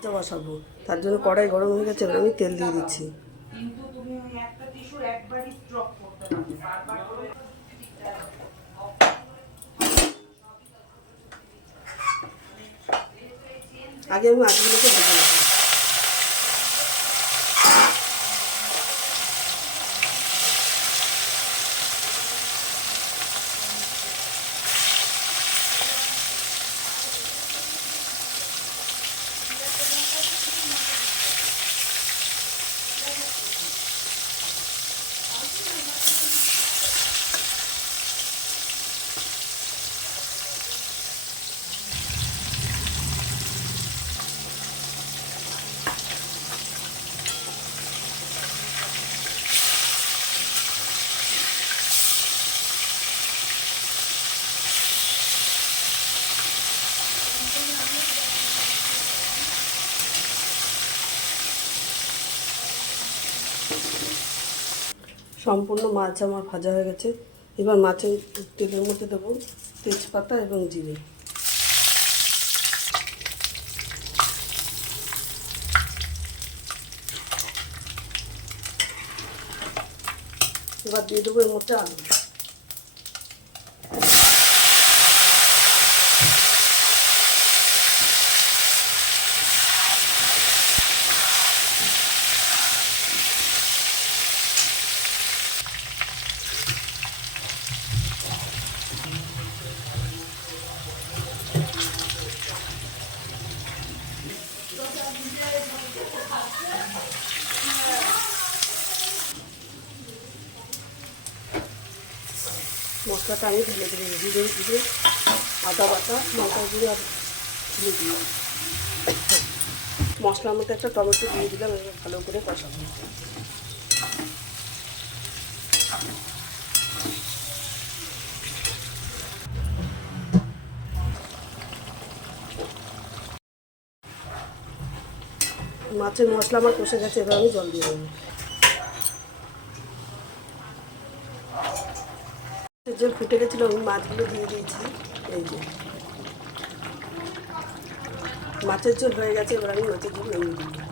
ভাজা বসাবো, তার জন্য কড়াই গরম হয়ে গেছে, এবার আমি তেল দিয়ে দিচ্ছি। আগে আমি মাছগুলোকে ভেজে নেব। সম্পূর্ণ মাছ আমার ভাজা হয়ে গেছে। এবার মাছের তেলের মধ্যে দেবো তেজপাতা এবং জিরে। এবার দিয়ে দেবো এর মধ্যে আলু। মশলাটা আমি ঢেলে দেবো, জিরে দিয়ে আদা বাটা, লঙ্কা গুঁড়ো আর ঢেলে দিয়ে মশলার মধ্যে একটা টমেটো দিয়ে দিলাম। এবার ভালো করে কষাবো। মাছের মশলা আমার কষে গেছে, এবার আমি জল দিয়ে দেবো। জল ফুটে গেছিলো, আমি মাছগুলো দিয়ে দিয়েছি। এই যে মাছের ঝোল হয়ে গেছে, এবার আমি মাছের ঝোল নামিয়ে দিই।